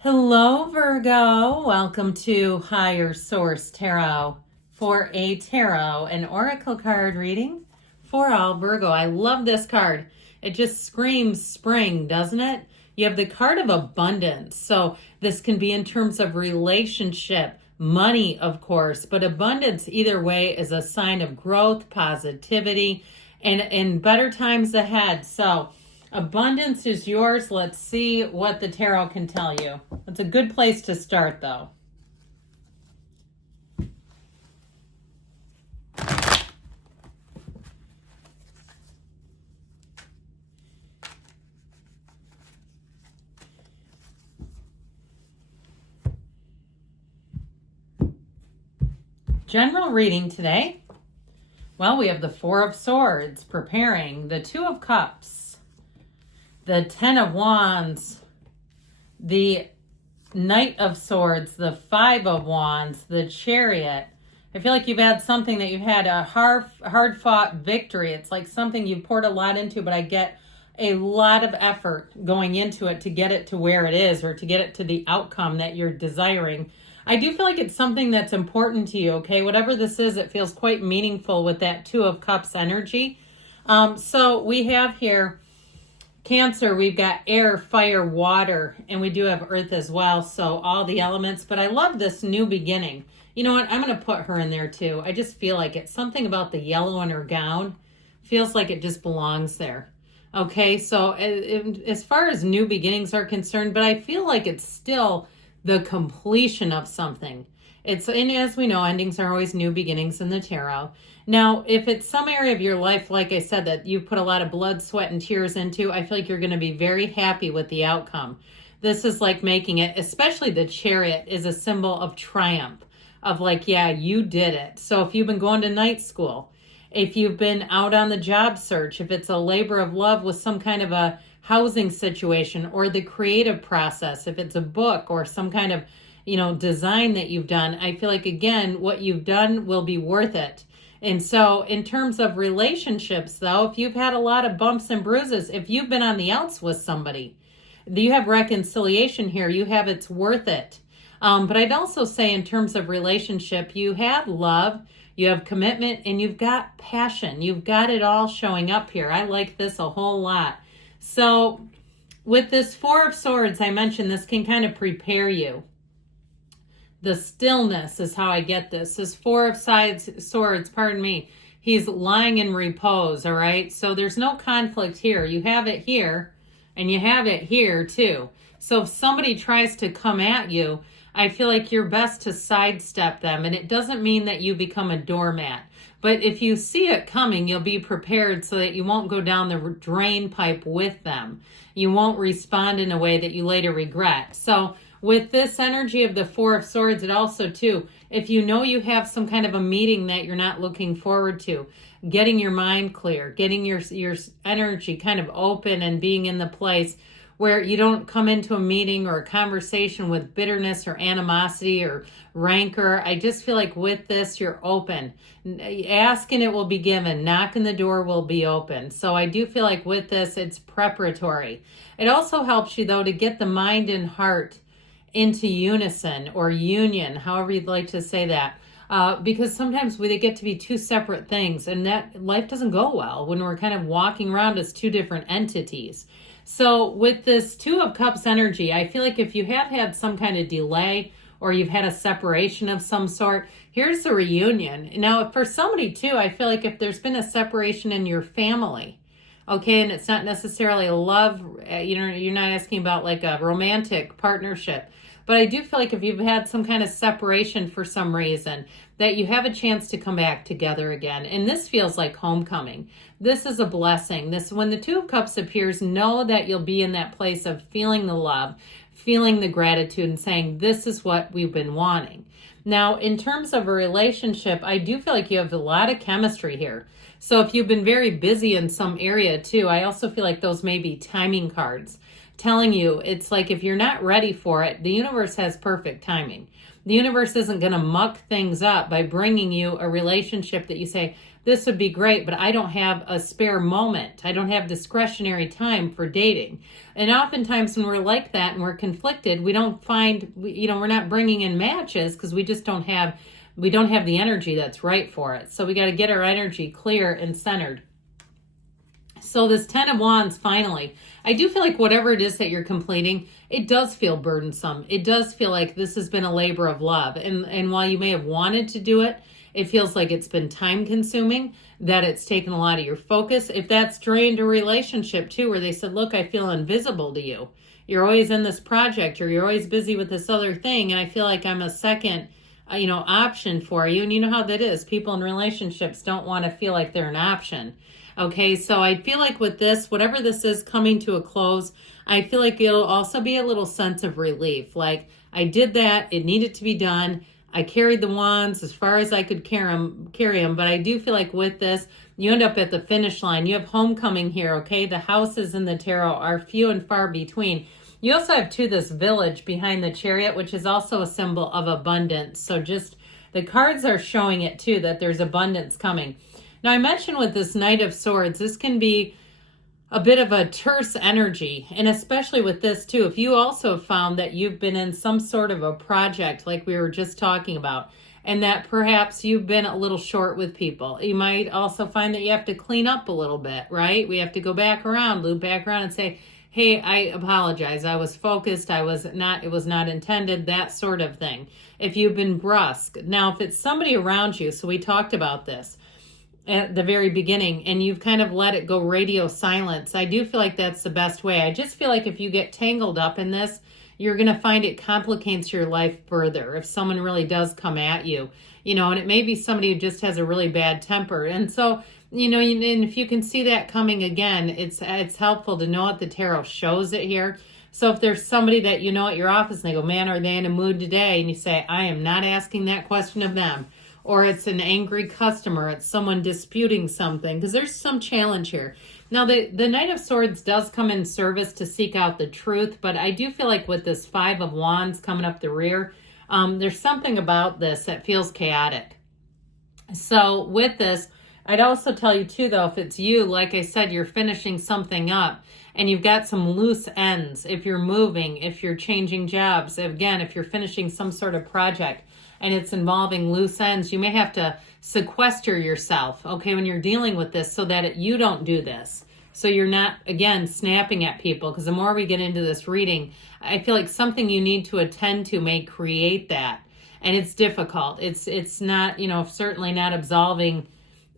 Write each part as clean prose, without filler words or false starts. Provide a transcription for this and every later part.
Hello, Virgo. Welcome to Higher Source Tarot for a tarot and oracle card reading for all Virgo. I love this card. It just screams spring, doesn't it? You have the card of abundance. So this can be in terms of relationship, money, of course, but abundance either way is a sign of growth, positivity, and better times ahead. So abundance is yours. Let's see what the tarot can tell you. It's a good place to start, though. General reading today. Well, we have the Four of Swords preparing, the Two of Cups, the Ten of Wands, the Knight of Swords, the Five of Wands, the Chariot. I feel like you've had something that you've had a hard-fought victory. It's like something you poured a lot into, but I get a lot of effort going into it to get it to where it is or to get it to the outcome that you're desiring. I do feel like it's something that's important to you, okay? Whatever this is, it feels quite meaningful with that Two of Cups energy. So we have here Cancer, we've got air, fire, water, and we do have earth as well, so all the elements. But I love this new beginning. You know what? I'm going to put her in there too. I just feel like it's something about the yellow in her gown. Feels like it just belongs there. Okay, so as far as new beginnings are concerned, but I feel like it's still the completion of something. And as we know, endings are always new beginnings in the tarot. Now, if it's some area of your life, like I said, that you put a lot of blood, sweat, and tears into, I feel like you're going to be very happy with the outcome. This is like making it, especially the Chariot is a symbol of triumph, of like, yeah, you did it. So if you've been going to night school, if you've been out on the job search, if it's a labor of love with some kind of a housing situation or the creative process, if it's a book or some kind of design that you've done, I feel like, again, what you've done will be worth it. And so in terms of relationships, though, if you've had a lot of bumps and bruises, if you've been on the outs with somebody, you have reconciliation here. You have it's worth it. But I'd also say in terms of relationship, you have love, you have commitment, and you've got passion. You've got it all showing up here. I like this a whole lot. So with this Four of Swords, I mentioned this can kind of prepare you. The stillness is how I get this. This Four of Swords, pardon me, he's lying in repose, all right? So there's no conflict here. You have it here, and you have it here, too. So if somebody tries to come at you, I feel like you're best to sidestep them, and it doesn't mean that you become a doormat. But if you see it coming, you'll be prepared so that you won't go down the drain pipe with them. You won't respond in a way that you later regret. So with this energy of the Four of Swords, it also, too, if you know you have some kind of a meeting that you're not looking forward to, getting your mind clear, getting your energy kind of open and being in the place where you don't come into a meeting or a conversation with bitterness or animosity or rancor. I just feel like with this, you're open. Ask and it will be given. Knock and the door will be open. So I do feel like with this, it's preparatory. It also helps you, though, to get the mind and heart into unison or union, however you'd like to say that. Because sometimes they get to be two separate things, and that life doesn't go well when we're kind of walking around as two different entities. So with this Two of Cups energy, I feel like if you have had some kind of delay or you've had a separation of some sort, here's the reunion. Now, for somebody too, I feel like if there's been a separation in your family, okay, and it's not necessarily a love, you're not asking about like a romantic partnership, but I do feel like if you've had some kind of separation for some reason, that you have a chance to come back together again. And this feels like homecoming. This is a blessing. When the Two of Cups appears, know that you'll be in that place of feeling the love, feeling the gratitude, and saying, this is what we've been wanting. Now, in terms of a relationship, I do feel like you have a lot of chemistry here. So if you've been very busy in some area too, I also feel like those may be timing cards telling you it's like if you're not ready for it, the universe has perfect timing. The universe isn't going to muck things up by bringing you a relationship that you say, this would be great, but I don't have a spare moment. I don't have discretionary time for dating. And oftentimes when we're like that and we're conflicted, we don't find, we're not bringing in matches because we just don't have the energy that's right for it. So we got to get our energy clear and centered. So this 10 of Wands, finally, I do feel like whatever it is that you're completing, it does feel burdensome. It does feel like this has been a labor of love. And while you may have wanted to do it, it feels like it's been time consuming, that it's taken a lot of your focus. If that's drained a relationship too, where they said, look, I feel invisible to you. You're always in this project, or you're always busy with this other thing. And I feel like I'm a second, option for you. And you know how that is. People in relationships don't want to feel like they're an option. Okay, so I feel like with this, whatever this is coming to a close, I feel like it'll also be a little sense of relief. Like, I did that, it needed to be done. I carried the wands as far as I could carry them, but I do feel like with this, you end up at the finish line. You have homecoming here, okay? The houses in the tarot are few and far between. You also have, too, this village behind the Chariot, which is also a symbol of abundance. So just the cards are showing it, too, that there's abundance coming. Now, I mentioned with this Knight of Swords, this can be a bit of a terse energy. And especially with this, too, if you also found that you've been in some sort of a project like we were just talking about, and that perhaps you've been a little short with people, you might also find that you have to clean up a little bit, right? We have to go back around, loop back around and say, hey, I apologize. I was focused. It was not intended, that sort of thing. If you've been brusque. Now, if it's somebody around you, so we talked about this at the very beginning, and you've kind of let it go radio silence, I do feel like that's the best way. I just feel like if you get tangled up in this, you're going to find it complicates your life further if someone really does come at you, and it may be somebody who just has a really bad temper. And so, and if you can see that coming again, it's helpful to know what the tarot shows it here. So if there's somebody that you know at your office and they go, man, are they in a mood today? And you say, I am not asking that question of them. Or it's an angry customer, it's someone disputing something, because there's some challenge here. Now, the Knight of Swords does come in service to seek out the truth, but I do feel like with this 5 of Wands coming up the rear, there's something about this that feels chaotic. So with this, I'd also tell you too, though, if it's you, like I said, you're finishing something up and you've got some loose ends. If you're moving, if you're changing jobs, again, if you're finishing some sort of project, and it's involving loose ends, you may have to sequester yourself, okay, when you're dealing with this so that you don't do this. So you're not, again, snapping at people, because the more we get into this reading, I feel like something you need to attend to may create that. And it's difficult. It's not, certainly not absolving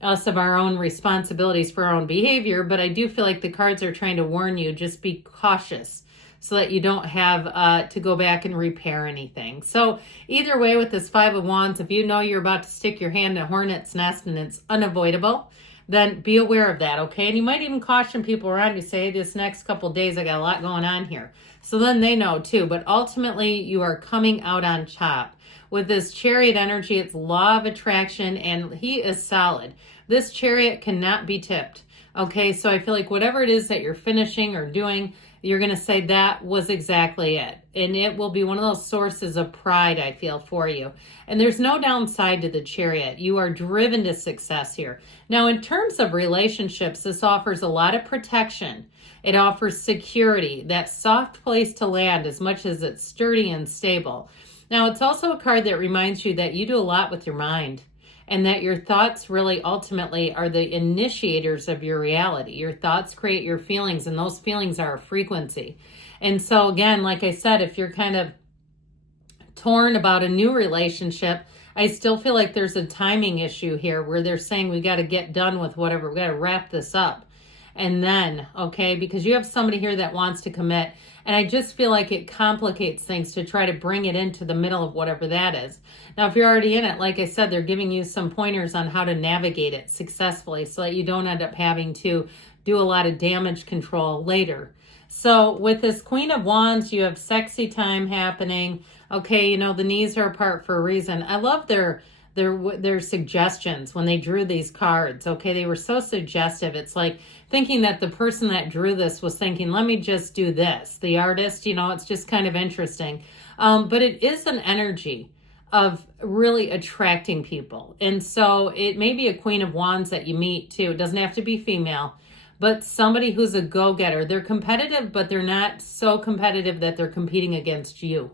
us of our own responsibilities for our own behavior, but I do feel like the cards are trying to warn you, just be cautious, so that you don't have to go back and repair anything. So either way, with this 5 of Wands, if you know you're about to stick your hand in a hornet's nest and it's unavoidable, then be aware of that, okay? And you might even caution people around you, say, this next couple days, I got a lot going on here. So then they know too, but ultimately you are coming out on top. With this Chariot energy, it's law of attraction, and he is solid. This Chariot cannot be tipped, okay? So I feel like whatever it is that you're finishing or doing, you're going to say that was exactly it. And it will be one of those sources of pride, I feel, for you. And there's no downside to the Chariot. You are driven to success here. Now, in terms of relationships, this offers a lot of protection. It offers security, that soft place to land as much as it's sturdy and stable. Now, it's also a card that reminds you that you do a lot with your mind, and that your thoughts really ultimately are the initiators of your reality. Your thoughts create your feelings, and those feelings are a frequency. And so again, like I said, if you're kind of torn about a new relationship, I still feel like there's a timing issue here where they're saying we got to get done with whatever, we got to wrap this up. And then, okay, because you have somebody here that wants to commit. And I just feel like it complicates things to try to bring it into the middle of whatever that is. Now, if you're already in it, like I said, they're giving you some pointers on how to navigate it successfully so that you don't end up having to do a lot of damage control later. So with this Queen of Wands, you have sexy time happening. Okay, the knees are apart for a reason. I love their suggestions when they drew these cards. Okay, they were so suggestive. It's like thinking that the person that drew this was thinking, let me just do this. The artist, it's just kind of interesting. But it is an energy of really attracting people. And so it may be a Queen of Wands that you meet too. It doesn't have to be female, but somebody who's a go-getter. They're competitive, but they're not so competitive that they're competing against you.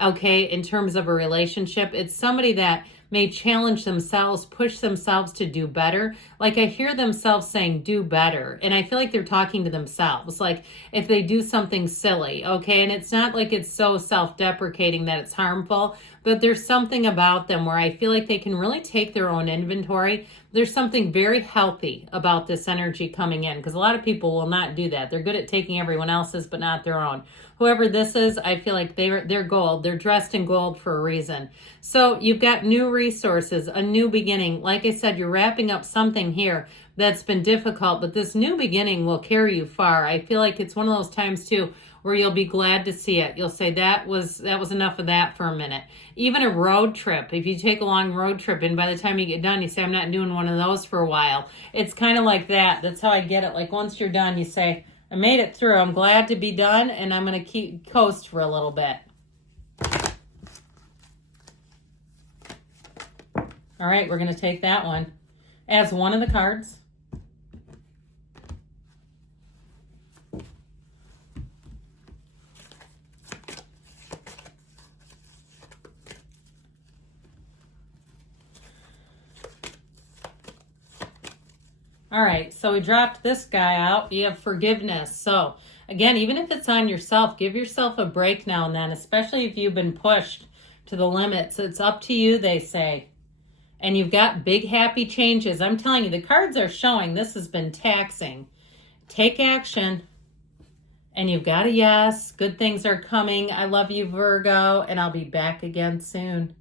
Okay, in terms of a relationship, it's somebody that may challenge themselves, push themselves to do better. Like I hear themselves saying, do better. And I feel like they're talking to themselves. Like if they do something silly, okay? And it's not like it's so self-deprecating that it's harmful, but there's something about them where I feel like they can really take their own inventory. There's something very healthy about this energy coming in, because a lot of people will not do that. They're good at taking everyone else's, but not their own. Whoever this is, I feel like they're gold. They're dressed in gold for a reason. So you've got new resources, a new beginning. Like I said, you're wrapping up something here that's been difficult, but this new beginning will carry you far. I feel like it's one of those times too where you'll be glad to see it. You'll say, that was enough of that for a minute. Even a road trip, if you take a long road trip and by the time you get done, you say, I'm not doing one of those for a while. It's kind of like that. That's how I get it. Like once you're done, you say, I made it through. I'm glad to be done, and I'm going to keep coast for a little bit. All right, we're going to take that one as one of the cards. All right, so we dropped this guy out. You have forgiveness. So again, even if it's on yourself, give yourself a break now and then, especially if you've been pushed to the limits. It's up to you, they say. And you've got big, happy changes. I'm telling you, the cards are showing this has been taxing. Take action. And you've got a yes. Good things are coming. I love you, Virgo, and I'll be back again soon.